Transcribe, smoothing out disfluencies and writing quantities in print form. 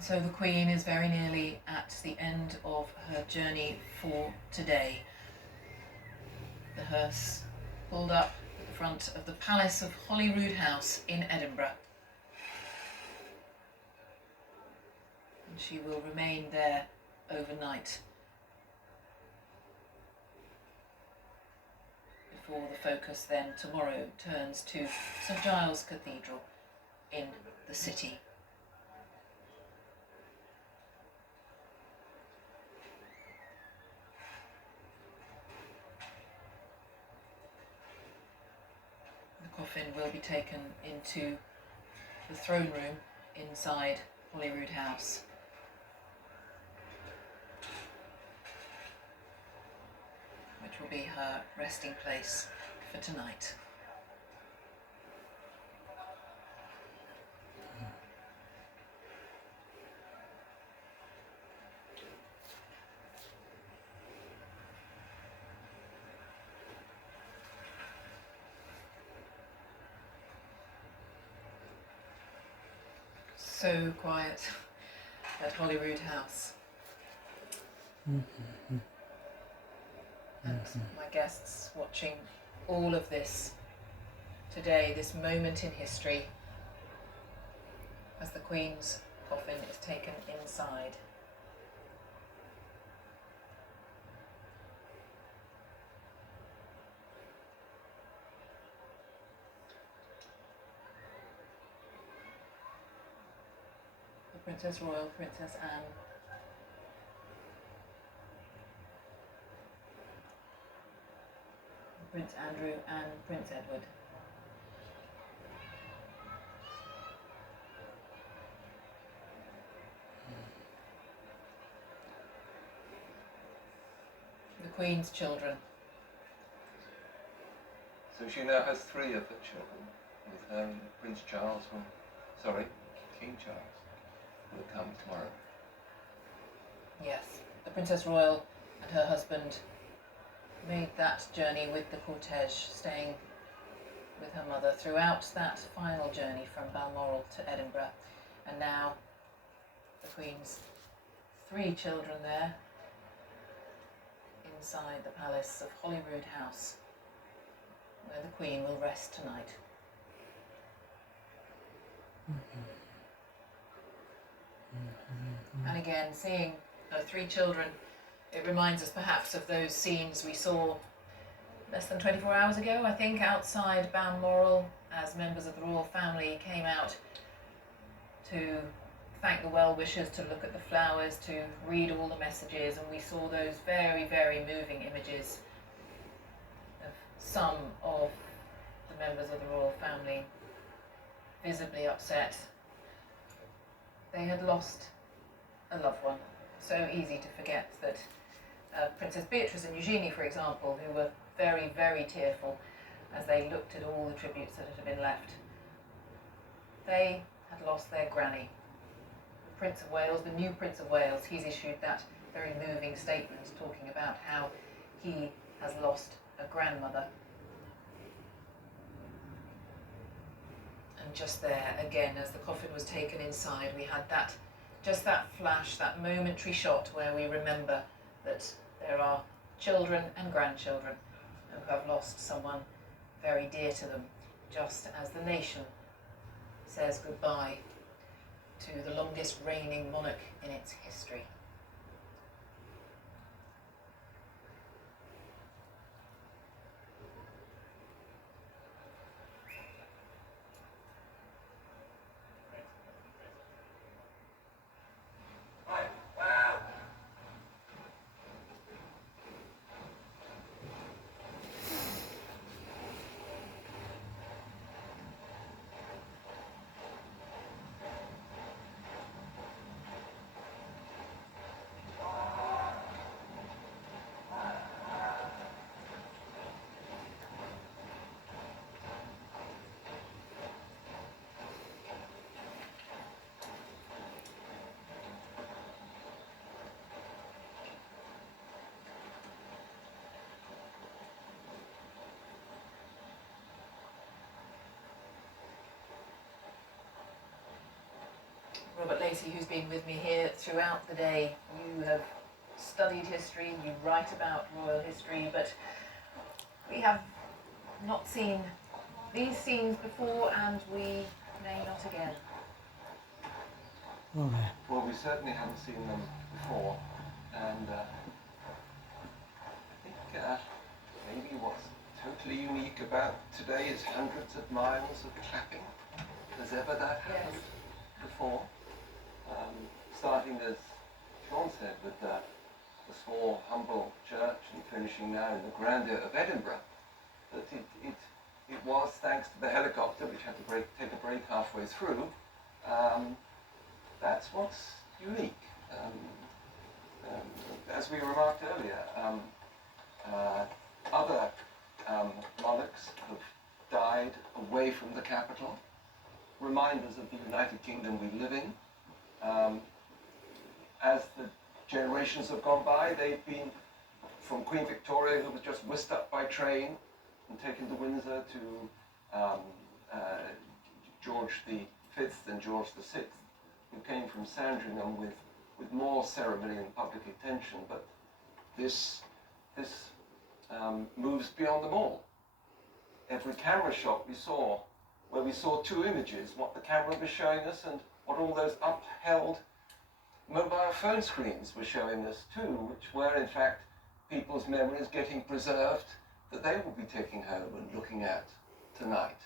So the Queen is very nearly at the end of her journey for today. The hearse pulled up at the front of the Palace of Holyrood House in Edinburgh. And she will remain there overnight before the focus then tomorrow turns to St Giles Cathedral in the city. The coffin will be taken into the throne room inside Holyrood House. Which will be her resting place for tonight. So quiet at Holyrood House. And my guests watching all of this today, this moment in history, as the Queen's coffin is taken inside. The Princess Royal, Princess Anne, Prince Andrew and Prince Edward. The Queen's children. So she now has 3 of her children, with her and Prince Charles, King Charles, will come tomorrow. Yes, the Princess Royal and her husband made that journey with the cortege, staying with her mother throughout that final journey from Balmoral to Edinburgh. And now the Queen's 3 children there inside the Palace of Holyrood House, where the Queen will rest tonight. And again, seeing her 3 children, it reminds us perhaps of those scenes we saw less than 24 hours ago, I think, outside Balmoral, as members of the royal family came out to thank the well-wishers, to look at the flowers, to read all the messages, and we saw those very, very moving images of some of the members of the royal family visibly upset. They had lost a loved one. So easy to forget that Princess Beatrice and Eugenie, for example, who were very, very tearful as they looked at all the tributes that had been left. They had lost their granny. The Prince of Wales, the new Prince of Wales, he's issued that very moving statement talking about how he has lost a grandmother. And just there, again, as the coffin was taken inside, we had that, just that flash, that momentary shot where we remember that there are children and grandchildren who have lost someone very dear to them, just as the nation says goodbye to the longest reigning monarch in its history. Robert Lacey, who's been with me here throughout the day. You have studied history, you write about royal history, but we have not seen these scenes before, and we may not again. Oh, yeah. Well, we certainly haven't seen them before, and I think maybe what's totally unique about today is hundreds of miles of clapping. Has ever that happened before? Starting, as Sean said, with the small, humble church, and finishing now in the grandeur of Edinburgh. That it was, thanks to the helicopter, which had to take a break halfway through. That's what's unique. As we remarked earlier, other monarchs have died away from the capital, reminders of the United Kingdom we live in. As the generations have gone by, they've been from Queen Victoria, who was just whisked up by train and taken to Windsor, to George V and George VI, who came from Sandringham with more ceremony and public attention, but this moves beyond them all. Every camera shot we saw, where we saw two images, what the camera was showing us and what all those upheld mobile phone screens were showing us too, which were in fact people's memories getting preserved that they will be taking home and looking at tonight.